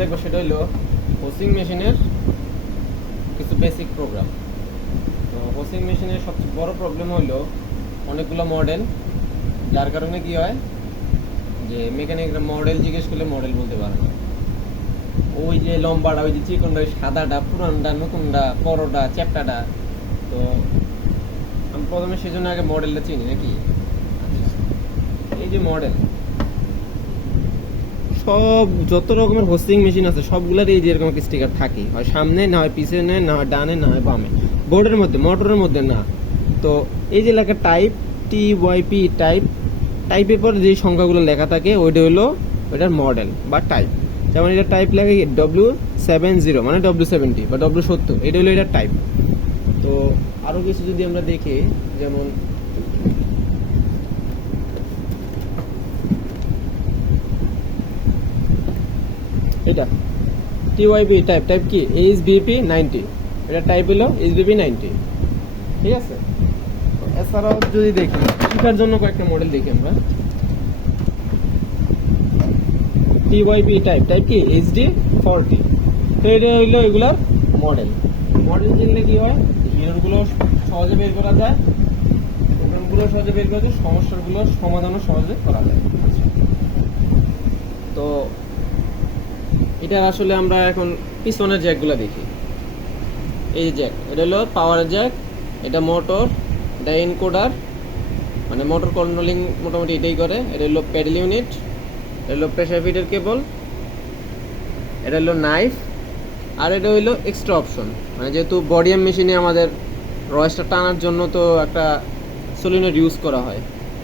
দেখবো সেটা হলো হোসিং মেশিনের কিছু বেসিক প্রোগ্রাম। তো হোসিং মেশিনের সবচেয়ে বড় প্রবলেম হলো অনেকগুলো মডেল, যার কারণে কি হয় যে মেকানিকরা মডেল জিজ্ঞেস করলে মডেল বলতে পারে না। ওই যে লম্বাটা, ওই যে চিকনটা, ওই সাদাটা, পুরানটা, নতুনটা, বড়টা, চ্যাপ্টাটা। তো আমি প্রথমে সেজন্য আগে মডেলটা চিনি নাকি। এই যে মডেল, সব যত রকমের হোস্টিং মেশিন আছে সবগুলোর এই যে এরকম স্টিকার থাকে, হয় সামনে, না হয় পিছনে, না হয় ডানে, না হয় বামে, বোর্ডের মধ্যে, মোটরের মধ্যে না। তো এই যে লেখা টাইপ, TYP টাইপ, টাইপের পর যে সংখ্যাগুলো লেখা থাকে ওইটা হলো ওইটার মডেল বা টাইপ। যেমন এটা টাইপ লেখা W70 মানে W70 বা W70, এটা হলো এটার টাইপ। তো আরও কিছু যদি আমরা দেখি, যেমন এটা TYP টাইপ, টাইপ কি hvp-90, এটা টাইপ হলো hvp-90, ঠিক আছে। এছাড়াও যদি দেখি শিখার জন্য কয়েকটা মডেল দেখি আমরা। TYP টাইপ, টাইপ কি HD40, তো এটা হইলো এগুলার মডেল। মডেল চিনলে কি হয়, এররগুলো সহজে বের করা যায়, প্রবলেমগুলো সহজে বের করা যায়, সমস্যাগুলোর সমাধানও সহজে করা যায়। তো এটা আসলে আমরা এখন পিছনের জ্যাকগুলো দেখি। এই জ্যাক, এটা হলো পাওয়ার জ্যাক, এটা মোটর, এটা এনকোডার, মানে মোটর কন্ট্রোলিং মোটামুটি এটাই করে। এটা হলো প্যাডেল ইউনিট, এটা হলো প্রেসার ফিডের কেবল, এটা হলো নাইফ, আর এটা হলো এক্সট্রা অপশন। মানে যেহেতু বডিয়াম মেশিনে আমাদের রয়েসটা টানার জন্য তো একটা সলিনয়েড ইউজ করা হয়,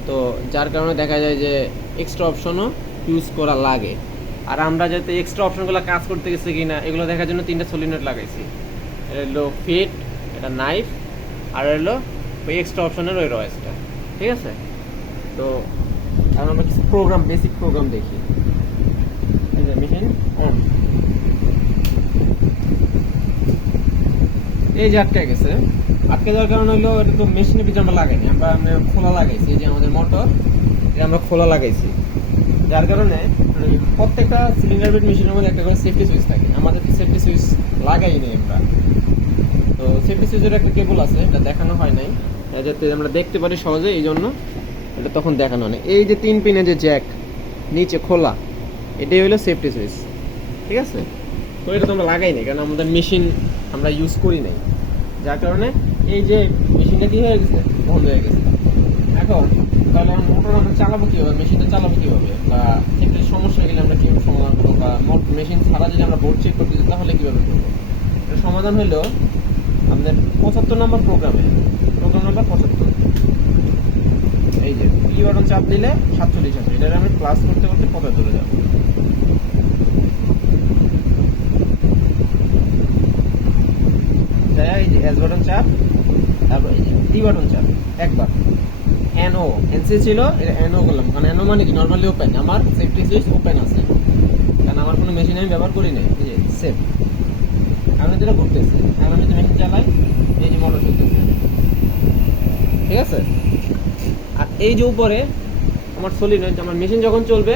তো যার কারণে দেখা যায় যে এক্সট্রা অপশনও ইউজ করা লাগে। আর আমরা যাতে এক্সট্রা অপশনগুলো কাজ করতে গেছি কিনা এগুলো দেখার জন্য 3টা সলিনয়েড লাগাইছি। এটা হলো ফিট, এটা নাইফ, আর হলো ওই এক্সট্রা অপশনের ওই রয়েসটা, ঠিক আছে। তো এখন আমরা কিছু প্রোগ্রাম, বেসিক প্রোগ্রাম দেখি। এই যে মেশিন অন, এই যে আটকে গেছে। আটকে যাওয়ার কারণ হলো এটা তো মেশিনের ভিতরে আমরা লাগাইনি, আমরা খোলা লাগাইছি। এই যে আমাদের মোটর, এটা আমরা খোলা লাগাইছি, যার কারণে প্রত্যেকটা সিলিন্ডার বেড মেশিনের মধ্যে একটা করে সেফটি সুইচ থাকে। আমাদের সেফটি সুইচ লাগাইনি আমরা। তো সেফটি সুইচের একটা কেবল আছে, এটা দেখানো হয় নাই যাতে আমরা দেখতে পারি সহজে, এই জন্য এটা তখন দেখানো হয়। এই যে 3 পিনের যে জ্যাক নিচে খোলা, এটাই হলো সেফটি সুইচ, ঠিক আছে। তো এটা তো আমরা লাগাই নাই, কারণ আমাদের মেশিন আমরা ইউজ করি নাই, যার কারণে এই যে মেশিনটা কি হয়ে গেছে, বন্ধ হয়ে গেছে। এখন তাহলে মোটর আমরা চালাবো কীভাবে, মেশিনটা চালাবো কীভাবে, বা সেক্ষেত্রে সমস্যা গেলে আমরা কীভাবে সমাধান করবো, বা মেশিন ছাড়া যদি আমরা বোর্ড চেক করতে যাই তাহলে কীভাবে করবো। এর সমাধান হলো আমাদের 75 নম্বর প্রোগ্রাম নাম্বার 75। এই যে পি বাটন চাপ দিলে 47 আছে, এটা আমি প্লাস করতে করতে কত দূরে যাবো। এই যে এস বাটন চাপ, তারপর এই যে ডি বাটন চাপ একবার। NO NC ছিল, এটা NO করলাম, কারণ NO মানে কি নরমালি ওপেন, আমার সেফটি সুইচ ওপেন আছে, কারণ আমার কোনো মেশিন আমি ব্যবহার করি নাই। এই যে সেফ, আমি যেটা ঘুরতেছি, আমি যদি মেশিন চালাই, এই যে মোটর চলতেছে, ঠিক আছে। আর এই যে উপরে আমার সলিনয়েড, আমার মেশিন যখন চলবে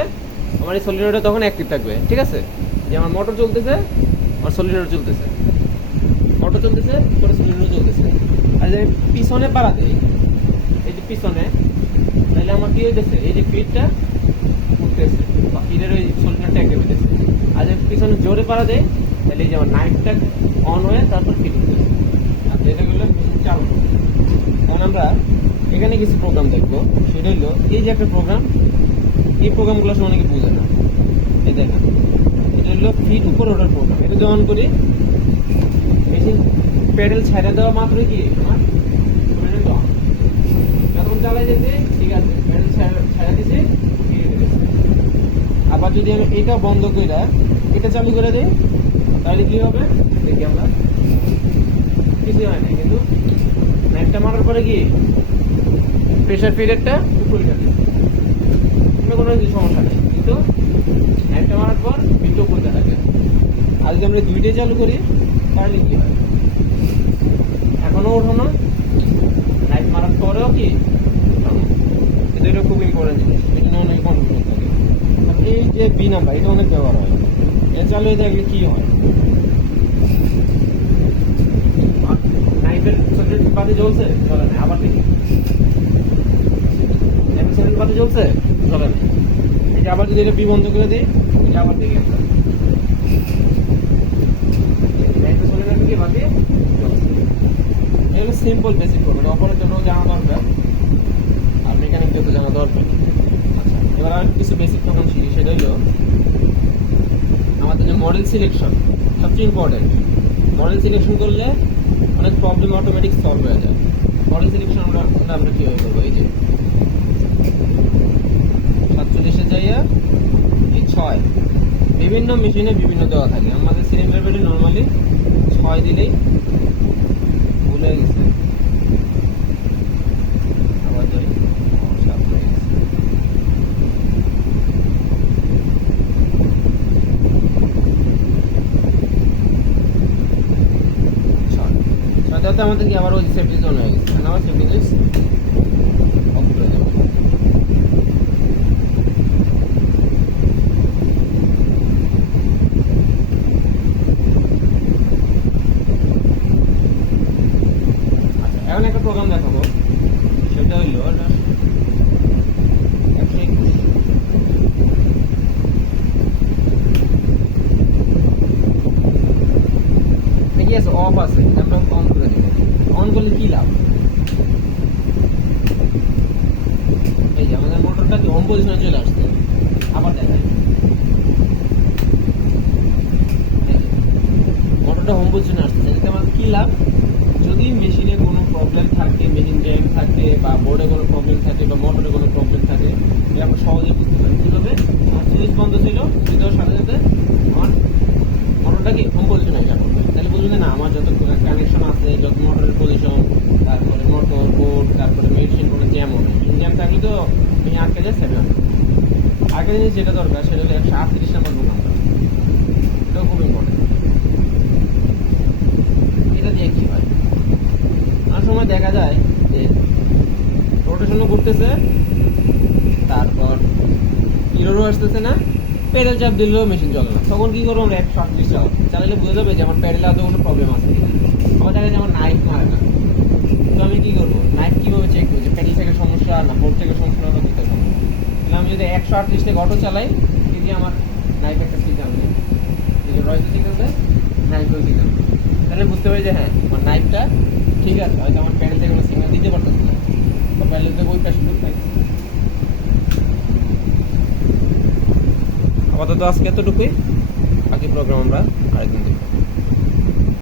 আমার এই সলিনয়েডটা তখন অ্যাক্টিভ থাকবে, ঠিক আছে। যে আমার মোটর চলতেছে, আমার সলিনয়েড চলতেছে, মোটর চলতেছে, পরে সলিনয়েড চলতেছে। আর যে পিছনে পাড়া দেই, এই যে পিছনে, তাহলে আমার কি হইতেছে, এই যে ফিডটা ঘুরতেছে, বা ফিডের ওই সলিনয়েডটা অ্যাক্টিভ হইতেছে। আর যে পিছনে জোরে পাড়া দেয়, তাহলে এই যে আমার নাইফটা অন হয়ে তারপর ফিড হইতেছে। আর এটা হলো মেশিন চালু। এখন আমরা এখানে কিছু প্রোগ্রাম দেখবো, সেটা হলো এই যে একটা প্রোগ্রাম, এই প্রোগ্রামগুলো আসলে অনেকে বুঝে না। এই দেখেন, এটা হলো ফিট উপর ওঠার প্রোগ্রাম। এটা যখন করি, মেশিন প্যাডেল ছাড়া দেওয়া মাত্রই কি আমার যখন চালাই যেতে, ঠিক আছে, প্যাডেল ছাড়া দিছে। আবার যদি আমি এটা বন্ধ করে এটা চালু করে দিই, তাহলে কি হবে দেখি আমরা, কিছু হয় না, কিন্তু নাইফটা মারার পরে কি প্রেসার ফিডারটা উপরে যাবে, কোনো কিছু সমস্যা নেই, কিন্তু নাইফটা মারার পর ফিডটা উপরে থাকে। আর যদি আমরা দুইটাই চালু করি তাহলে কি হয়, এখনো ওঠো না, নাইফ মারার পরেও কি কিন্তু এটা খুব ইম্পর্টেন্ট জিনিস, এই জন্য অনেক কনফিউশন থাকে। এই যে বি নাম্বার এটা অনেক ব্যবহার হয়, এটা চালু হয়ে থাকলে কি হয়, নাইফের সকেট বাতি জ্বলছে জ্বলে না, আবার দেখি নাইফের সকেট বাতি জ্বলছে জ্বলে না, এই যে আবার যদি এটা বি বন্ধ করে দিই, এটা আবার দেখি আমরা নাইফের সকেট কি বাতি জ্বলছে। এগুলো সিম্পল বেসিক প্রবলেম, অপারেটর জন্য জানা দরকার আর মেকানিক যত জানা দরকার। আচ্ছা, এবার আর কিছু বেসিক তখন শিখি, সেটা হলো আমাদের যে মডেল সিলেকশন সবচেয়ে ইম্পর্টেন্ট। মডেল সিলেকশন করলে অনেক প্রবলেম অটোমেটিক সলভ হয়ে যায়। মডেল সিলেকশন আমরা কীভাবে করবো, এই যে 47-এ যাইয়া এই 6 বিভিন্ন মেশিনে বিভিন্ন দেওয়া থাকে, আমাদের সিলিন্ডার বেডে নর্মালি 6 দিলেই ভুলে গেছে, আবার যাই 7 হয়ে গেছে। সাথে আমাদের কি আবার ওই সেফটি জোন হয়ে গেছে, আবার সেফটি জিনিস অফ করে দেবো। আচ্ছা, এখন একটা প্রোগ্রাম দেখাবো, সেটা হইলো কি আছে, অফ আছে, আমরা অন করে দেবো। অন করলে কি লাভ, এই যে আমাদের মোটরটা হোম পজিশনে চলে আসছে, আবার দেখাই মোটরটা হোম পজিশনে আসছে, এতে আমার কি লাভ, যদি মেশিনে কোনো প্রবলেম থাকে, মেশিন জ্যাম থাকে বা বোর্ডে কোনো প্রবলেম থাকে বা মোটরে কোনো প্রবলেম থাকে, এটা আমরা সহজে বুঝতে পারি। কীভাবে, আমার সুইচ বন্ধ ছিল, সুইচ দেওয়ার সাথে সাথে আমার মোটরটা কি হোম পজিশনে আসা করবে, তাহলে বুঝবে না আমার যত কানেকশন আছে, যত মোটরের পজিশন, তারপরে মোটর বোর্ড, তারপরে মেশিন কোনো জ্যাম হবে, জ্যাম থাকলে তো মেশিন আটকে যায়, সেভেন আগে জিনিস যেটা দরকার সেটা হলো 138 নাম্বার প্রোগ্রামটা, এটাও খুব ইম্পর্টেন্ট। এটা দিয়ে কি হয়, অনেক সময় দেখা যায় যে রোটেশনও করতেছে, তারপর ইরোরও আসতেছে না, প্যাডেল চাপ দিলেও মেশিন চলে না, তখন কি করবো আমরা 138 চালালে বোঝা যাবে যে আমার প্যাডেলে আদৌ কোনো প্রবলেম আছে কিনা। আমার দেখা যায় আমার নাইফ মারে না, তো আমি কি করবো, নাইফ কীভাবে চেক করবো যে প্যাডেল থেকে সমস্যা না বোর্ড থেকে সমস্যা না দিতে সমস্যা। তাহলে আমি যদি 138 থেকে অটো চালাই, যদি আমার নাইফ একটা সিগন্যাল নেই, যদি রয়েছে ঠিক আছে, নাইফেও সিগন্যাল, তাহলে বুঝতে পারি যে হ্যাঁ আমার নাইফটা ঠিক আছে, হয়তো আমার প্যাডেল থেকে কোনো সিগন্যাল দিতে পারতেছে না, বা প্যাডেল থেকে ওই পাশে ঢুকতে। আপাতত আজকে এতটুকুই, বাকি প্রোগ্রাম আমরা আরেকদিন দেখব।